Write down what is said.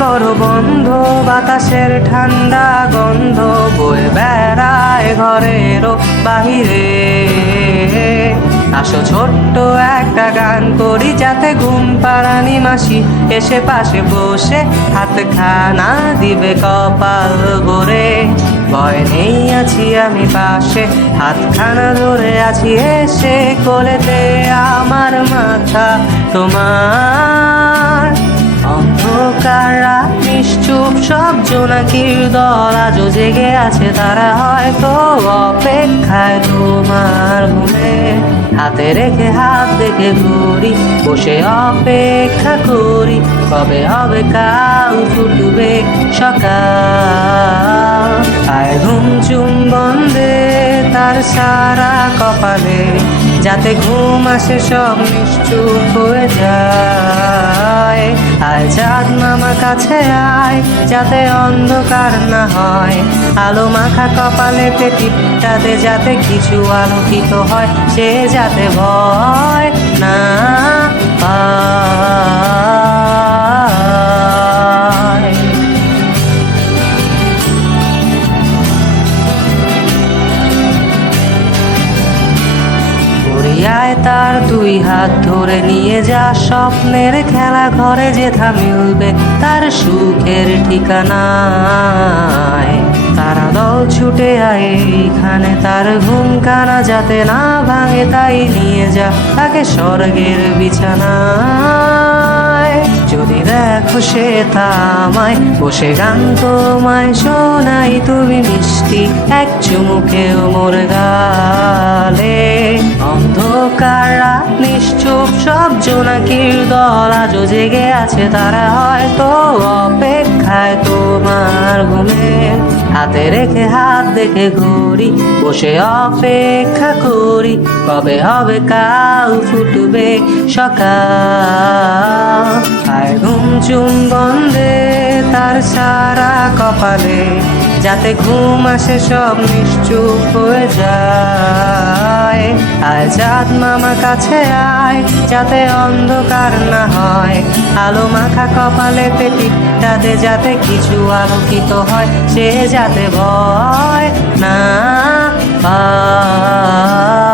করো বন্ধ, বাতাসের ঠান্ডা গন্ধ বয়ে বেড়ায় ঘরেরও বাহিরে। আসো ছোট্ট একটা গান করি, যাতে ঘুম পাড়ানি মাসি এসে পাশে বসে হাতখানা দিবে কপাল ভরে। ভয় নেই, আছি আমি পাশে, হাতখানা ধরে আছি এসে কোলেতে আমার মাথা তোমার। অন্ধকার রাত নিশ্চুপ, সব জোনাকির দল আজও জেগে আছে, তারা হয়তো অপেক্ষায় তোমার ঘুমে। হাতে রেখে হাত দেখে ঘুরি, বসে অপেক্ষা করি, কবে হবে কাল ফুটবে সকাল। আয় ঘুম চুম্বন দে তার সারা কপালে, যাতে ঘুম আসে সব নিশ্চুপ হয়ে যায়। আয় চাঁদ মামা কাছে আয়, যাতে অন্ধকার না হয়, আলো মাখা কপালেতে টিপটা দে, যাতে কিছু আলোকিত হয়, সে যাতে ভয় না পায়। আয় তার দুই হাত ধরে নিয়ে যা, স্বপ্নের খেলা ঘরে যেথা মিলবে তার সুখের ঠিকানায়। তারা দল ছুটে আয় এইখানে, তার ঘুম কানা যাতে না ভাঙে, তাই নিয়ে যা তাকে স্বর্গের বিছানায়। যদি দেখো সে থামায়, বসে গান তোমায় শোনাই, তুমি মিষ্টি এক চুমুকেও মোর গালে। অন্ধকার রাত নিশ্চুপ, সব জোনাকির দল আজও জেগে আছে, তারা হয়তো অপেক্ষায় তোমার ঘুমে। হাতে রেখে হাত দেখে ঘুরি, বসে অপেক্ষা করি, কবে হবে কাল ফুটবে সকাল। আয় ঘুম চুম্বন দে তার সারা কপালে, যাতে ঘুম আসে সব নিশ্চুপ হয়ে যায়। আয় চাঁদ মামা কাছে আয়, যাতে অন্ধকার না হয়, আলো মাখা কপালেতে টিপটা দে, যাতে কিছু আলোকিত হয়, সে যাতে ভয় না পায়।